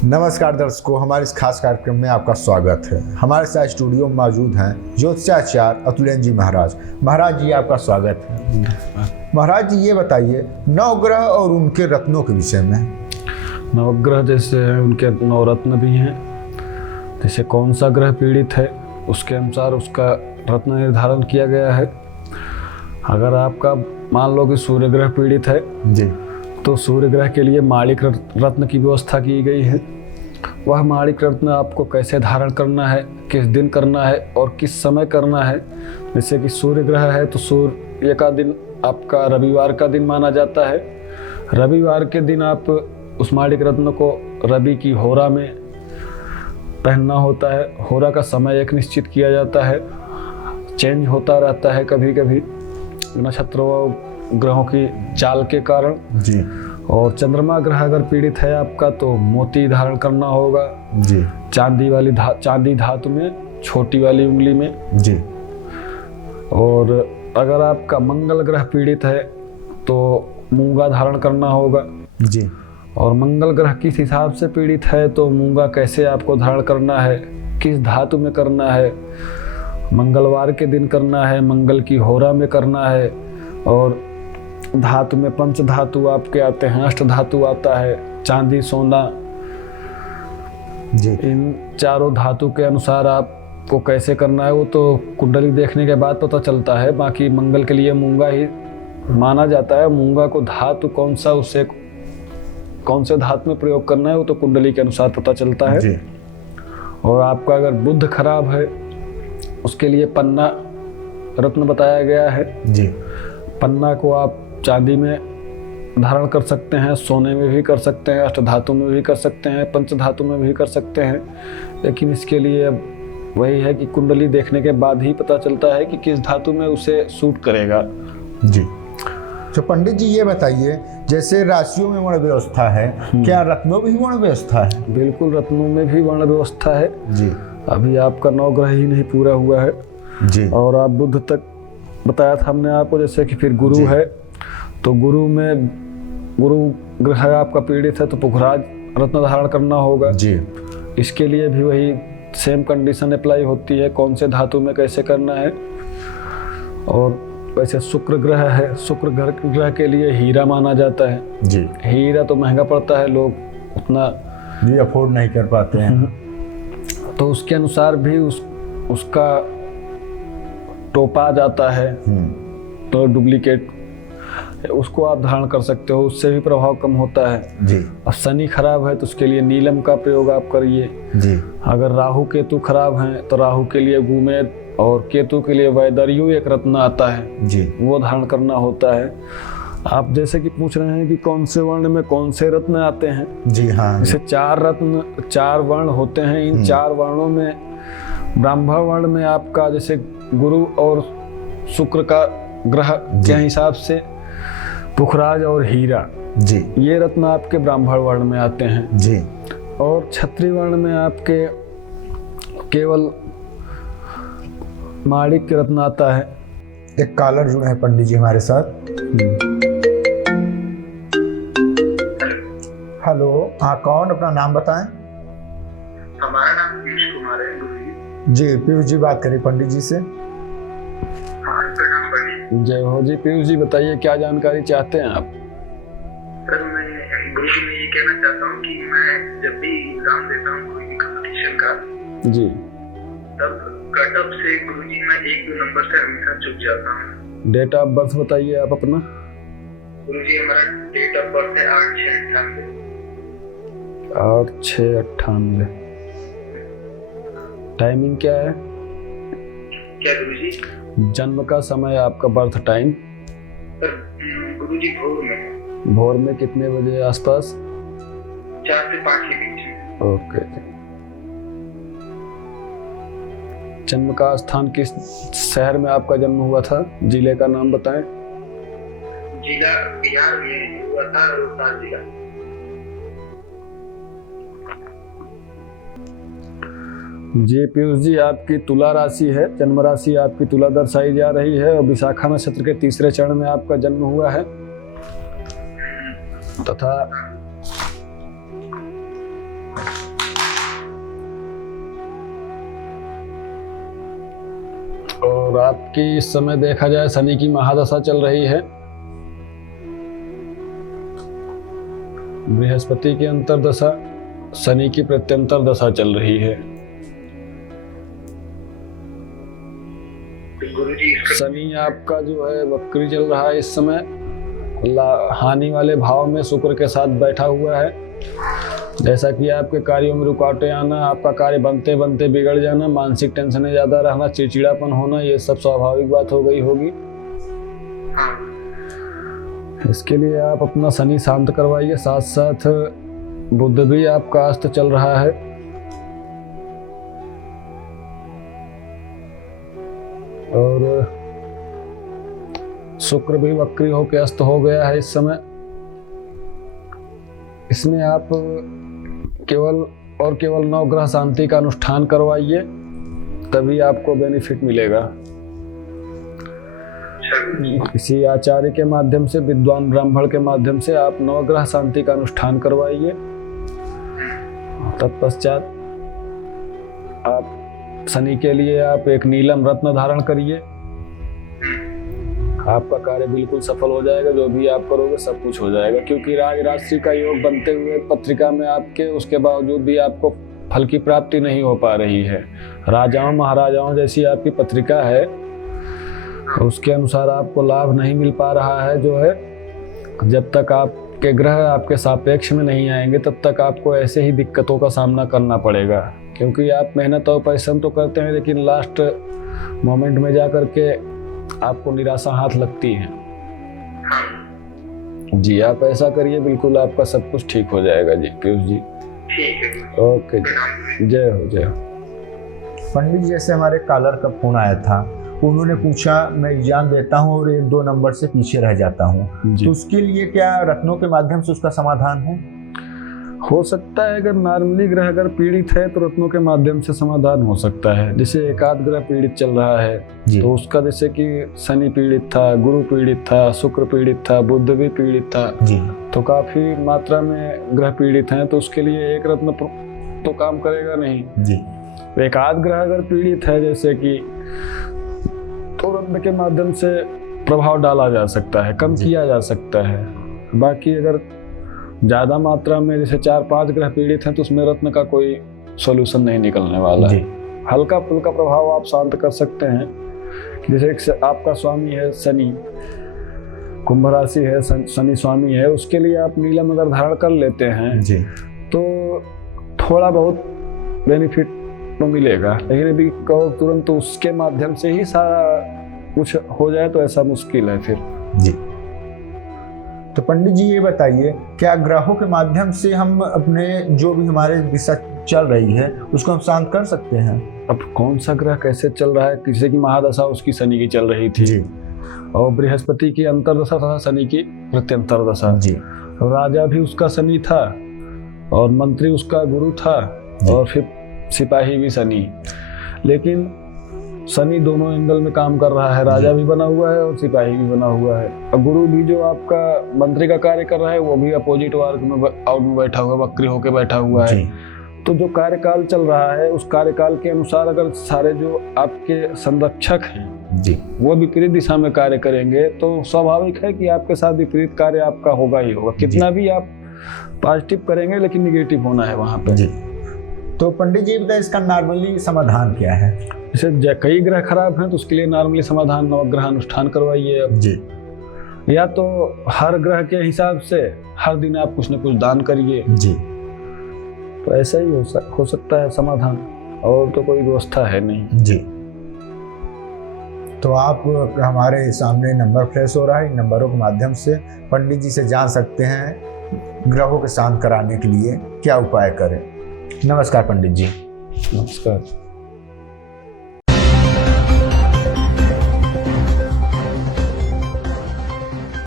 नमस्कार दर्शकों, हमारे इस खास कार्यक्रम में आपका स्वागत है। हमारे साथ स्टूडियो में मौजूद हैं ज्योतिषाचार्य अतुलेन जी महाराज। महाराज जी, आपका स्वागत है। महाराज जी, ये बताइए नवग्रह और उनके रत्नों के विषय में। नवग्रह जैसे हैं, उनके नवरत्न भी हैं। जैसे कौन सा ग्रह पीड़ित है उसके अनुसार उसका रत्न निर्धारण किया गया है। अगर आपका मान लो कि सूर्य ग्रह पीड़ित है जी, तो सूर्य ग्रह के लिए माणिक रत्न की व्यवस्था की गई है। वह माणिक रत्न आपको कैसे धारण करना है, किस दिन करना है और किस समय करना है। जैसे कि सूर्य ग्रह है तो सूर्य का दिन आपका रविवार का दिन माना जाता है। रविवार के दिन आप उस माणिक रत्न को रवि की होरा में पहनना होता है। होरा का समय एक निश्चित किया जाता है, चेंज होता रहता है कभी कभी नक्षत्रों ग्रहों की चाल के कारण जी। और चंद्रमा ग्रह अगर पीड़ित है आपका तो मोती धारण करना होगा जी। चांदी धातु में, छोटी वाली उंगली में जी। और अगर आपका मंगल ग्रह पीड़ित है तो मूंगा धारण करना होगा जी। और मंगल ग्रह किस हिसाब से पीड़ित है तो मूंगा कैसे आपको धारण करना है, किस धातु में करना है, मंगलवार के दिन करना है, मंगल की होरा में करना है। और धातु में पंच धातु आपके आते हैं, अष्ट धातु आता है, चांदी, सोना। जी। इन चारों धातु के अनुसार आपको कैसे करना है वो तो कुंडली देखने के बाद पता चलता है। बाकी मंगल के लिए मूंगा ही माना जाता है। मूंगा को धातु कौन सा, उससे कौन से धातु में प्रयोग करना है वो तो कुंडली के अनुसार पता चलता है। जी। और आपका अगर बुध खराब है उसके लिए पन्ना रत्न बताया गया है। जी। पन्ना को आप चांदी में धारण कर सकते हैं, सोने में भी कर सकते हैं, अष्ट धातु में भी कर सकते हैं, पंच धातु में भी कर सकते हैं। लेकिन इसके लिए वही है कि कुंडली देखने के बाद ही पता चलता है कि किस धातु में उसे सूट करेगा। जी। तो पंडित जी ये बताइए, जैसे राशियों में वर्ण व्यवस्था है, क्या रत्नों में भी वर्ण व्यवस्था है? बिल्कुल, रत्नों में भी वर्ण व्यवस्था है। जी। अभी आपका 9 ग्रह ही नहीं पूरा हुआ है जी। और आप बुध तक बताया था हमने आपको। जैसे कि फिर गुरु है तो गुरु ग्रह आपका पीड़ित है तो पुखराज रत्न धारण करना होगा। जी। इसके लिए भी वही सेम कंडीशन अप्लाई होती है, कौन से धातु में कैसे करना है। और वैसे शुक्र ग्रह है, शुक्र ग्रह के लिए हीरा माना जाता है। जी। हीरा तो महंगा पड़ता है, लोग उतना जी अफोर्ड नहीं कर पाते हैं। तो उसके अनुसार भी उसका टोपा जाता है तो डुप्लीकेट उसको आप धारण कर सकते हो, उससे भी प्रभाव कम होता है। जी। अब शनि खराब है तो उसके लिए नीलम का प्रयोग आप करिए। जी। अगर राहु केतु खराब हैं तो राहु के लिए गुमेद और केतु के लिए वैदर्यु एक रत्न आता है जी, वो धारण करना होता है। आप जैसे कि पूछ रहे हैं कि कौन से वर्ण में कौन से रत्न आते हैं। जी हाँ। जैसे 4 रत्न 4 वर्ण होते हैं। इन 4 वर्णों में ब्राह्मण वर्ण में आपका जैसे गुरु और शुक्र का ग्रह के हिसाब से पुखराज और हीरा, जी, ये रत्न आपके ब्राह्मण वर्ण में आते हैं। जी। और क्षत्रिय वर्ण में आपके केवल माणिक रत्न आता है। एक कॉलर जुड़े हैं पंडित जी हमारे साथ। हेलो, हाँ कौन, अपना नाम बताएं। हमारा नाम पीयूष कुमार है गुरुजी। जी पीयूष जी, बात करिए पंडित जी से। हाँ, प्रणाम पंडित। जय हो जी। पीयूष जी बताइए क्या जानकारी चाहते हैं आप? सर मैं गुरुजी में ये कहना चाहता हूँ कि मैं जब भी एग्जाम देता हूँ कोई भी कंपटीशन का, जी, तब कट ऑफ से गुरुजी मैं 1-2 नंबर से हमेशा चूक जाता हूँ। डेट ऑफ बर्थ बताइए आप अपना। गुरुजी हमारा डेट ऑफ बर्थ है 8/6/98। 8/6/98। टाइमिंग क्या है? क्या गुरुजी? जन्म का समय आपका, बर्थ टाइम? सर गुरुजी भोर में, भोर में कितने बजे आसपास? 4 से 5 के बीच में। ओके। जन्म का स्थान किस शहर में आपका जन्म हुआ था? जिले का नाम बताएं। जिला बिहार में हुआ था, रोहतास जिला। जी पीयूष जी, आपकी तुला राशि है, जन्म राशि आपकी तुला दर्शाई जा रही है और विशाखा नक्षत्र के 3रे चरण में आपका जन्म हुआ है तथा और आपकी इस समय देखा जाए शनि की महादशा चल रही है। बृहस्पति की अंतर्दशा, शनि की प्रत्यंतर दशा चल रही है। गुरुजी शनि आपका जो है वक्री चल रहा है इस समय, हानि वाले भाव में शुक्र के साथ बैठा हुआ है। जैसा कि आपके कार्यों में रुकावटें आना, आपका कार्य बनते बनते बिगड़ जाना, मानसिक टेंशन ज़्यादा रहना, चिड़चिड़ापन होना, ये सब स्वाभाविक बात हो गई होगी। इसके लिए आप अपना शनि शांत करवाइए। साथ साथ बुध भी आपका अस्त चल रहा है। और शुक्र भी वक्री होकर अस्त हो गया है इस समय। इसमें आप केवल नवग्रह शांति का अनुष्ठान करवाइए, तभी आपको बेनिफिट मिलेगा। किसी आचार्य के माध्यम से, विद्वान ब्राह्मण के माध्यम से आप नवग्रह शांति का अनुष्ठान करवाइए। तत्पश्चात आप शनि के लिए आप एक नीलम रत्न धारण करिए। आपका कार्य बिल्कुल सफल हो जाएगा। जो भी आप करोगे सब कुछ हो जाएगा, क्योंकि राज राशि का योग बनते हुए पत्रिका में आपके, उसके बावजूद भी आपको फल की प्राप्ति नहीं हो पा रही है। राजाओं महाराजाओं जैसी आपकी पत्रिका है, उसके अनुसार आपको लाभ नहीं मिल पा रहा है। जो है, जब तक आपके ग्रह आपके सापेक्ष में नहीं आएंगे तब तक आपको ऐसे ही दिक्कतों का सामना करना पड़ेगा, क्योंकि आप मेहनत और परिश्रम तो करते हैं, लेकिन लास्ट मोमेंट में जा करके आपको निराशा हाथ लगती है। जी, आप ऐसा करिए, बिल्कुल आपका सब कुछ ठीक हो जाएगा जी पीयूष जी। ठीक है। ओके जी, जय हो जय हो। पंडित जी, जैसे हमारे कॉलर का फोन आया था, उन्होंने पूछा मैं एग्जाम देता हूँ और 1-2 नंबर से पीछे रह जाता हूँ, तो उसके लिए क्या रत्नों के माध्यम से उसका समाधान हो सकता है। अगर नॉर्मली ग्रह अगर पीड़ित है तो रत्नों के माध्यम से समाधान हो सकता है। जैसे एकाध ग्रह पीड़ित चल रहा है तो उसका, जैसे कि शनि पीड़ित था, गुरु पीड़ित था, शुक्र पीड़ित था, बुध भी पीड़ित था जी, तो काफी मात्रा में ग्रह पीड़ित हैं, तो उसके लिए एक रत्न तो काम करेगा नहीं जी। तो एकाध ग्रह अगर पीड़ित है, जैसे कि, तो रत्न के माध्यम से प्रभाव डाला जा सकता है, कम किया जा सकता है। बाकी अगर ज़्यादा मात्रा में जैसे 4-5 ग्रह पीड़ित हैं तो उसमें रत्न का कोई सॉल्यूशन नहीं निकलने वाला है। हल्का फुल्का प्रभाव आप शांत कर सकते हैं। जैसे आपका स्वामी है शनि, कुंभ राशि है, शनि स्वामी है, उसके लिए आप नीलम अगर धारण कर लेते हैं जी, तो थोड़ा बहुत बेनिफिट तो मिलेगा। लेकिन यदि कहो तुरंत तो उसके माध्यम से ही सारा कुछ हो जाए तो ऐसा मुश्किल है फिर जी। तो पंडित जी ये बताइए, क्या ग्रहों के माध्यम से हम अपने जो भी हमारे दिशा चल रही है उसको हम शांत कर सकते हैं? अब कौन सा ग्रह कैसे चल रहा है, किसी की महादशा उसकी शनि की चल रही थी जी, और बृहस्पति की अंतर्दशा था, शनि की प्रत्यंतर दशा जी, राजा भी उसका शनि था और मंत्री उसका गुरु था और फिर सिपाही भी शनि। लेकिन शनि दोनों एंगल में काम कर रहा है, राजा भी बना हुआ है और सिपाही भी बना हुआ है। और गुरु भी जो आपका मंत्री का कार्य कर रहा है वो भी अपोजिट वर्ग में आउट में बैठा हुआ, वक्री होकर बैठा हुआ है। तो जो कार्यकाल चल रहा है उस कार्यकाल के अनुसार अगर सारे जो आपके संरक्षक हैं जी, वो विपरीत दिशा में कार्य करेंगे तो स्वाभाविक है कि आपके साथ विपरीत कार्य आपका होगा ही होगा। कितना भी आप पॉजिटिव करेंगे लेकिन निगेटिव होना है वहाँ पे जी। तो पंडित जी बताइए, इसका नॉर्मली समाधान क्या है? जैसे कई ग्रह खराब हैं तो उसके लिए नॉर्मली समाधान नवग्रह अनुष्ठान करवाइए अब जी, या तो हर ग्रह के हिसाब से हर दिन आप कुछ न कुछ दान करिए जी। तो ऐसा ही हो सकता है समाधान, और तो कोई व्यवस्था है नहीं जी। तो आप हमारे सामने नंबर फ्लैश हो रहा है, इन नंबरों के माध्यम से पंडित जी से जान सकते हैं ग्रहों के शांत कराने के लिए क्या उपाय करें। नमस्कार पंडित जी। नमस्कार।